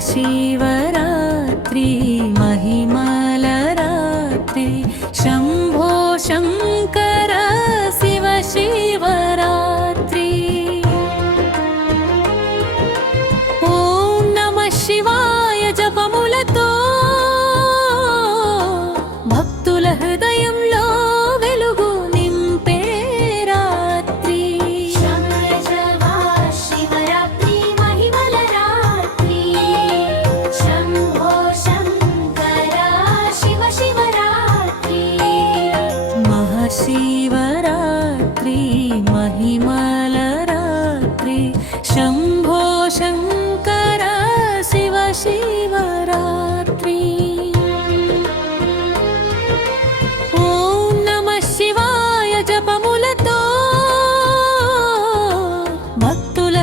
शिवरात्रि।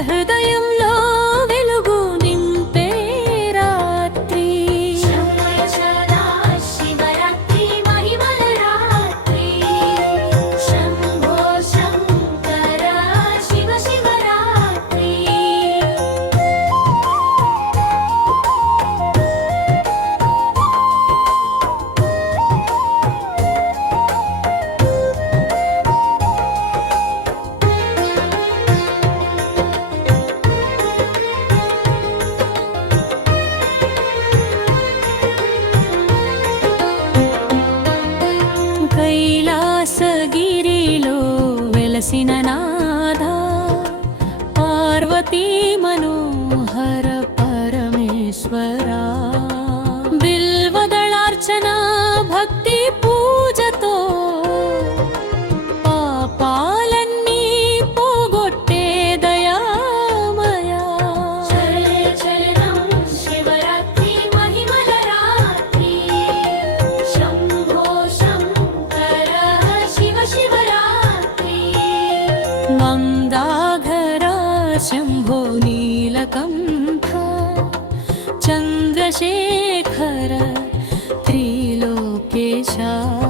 హృదయంలో नादा पार्वती मनोहर परमेश्वरा। गदाघरा शम्भो नीलकम्भ चन्द्रशेखर त्रिलोकेशा।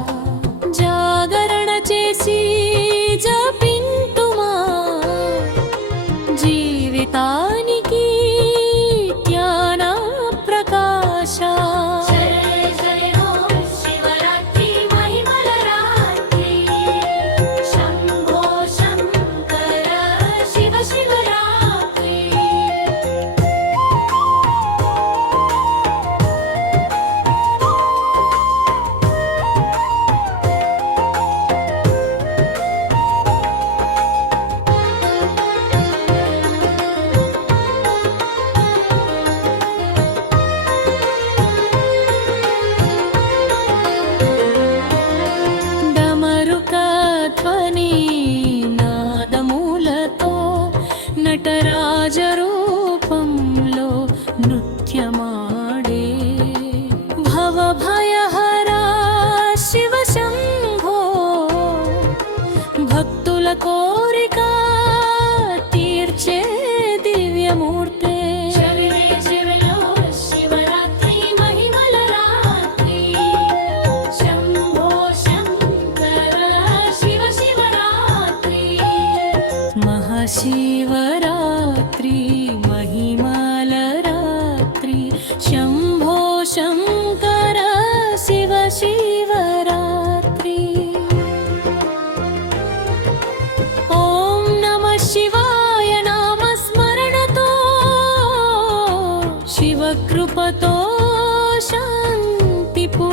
করে কা तो शान्तिपू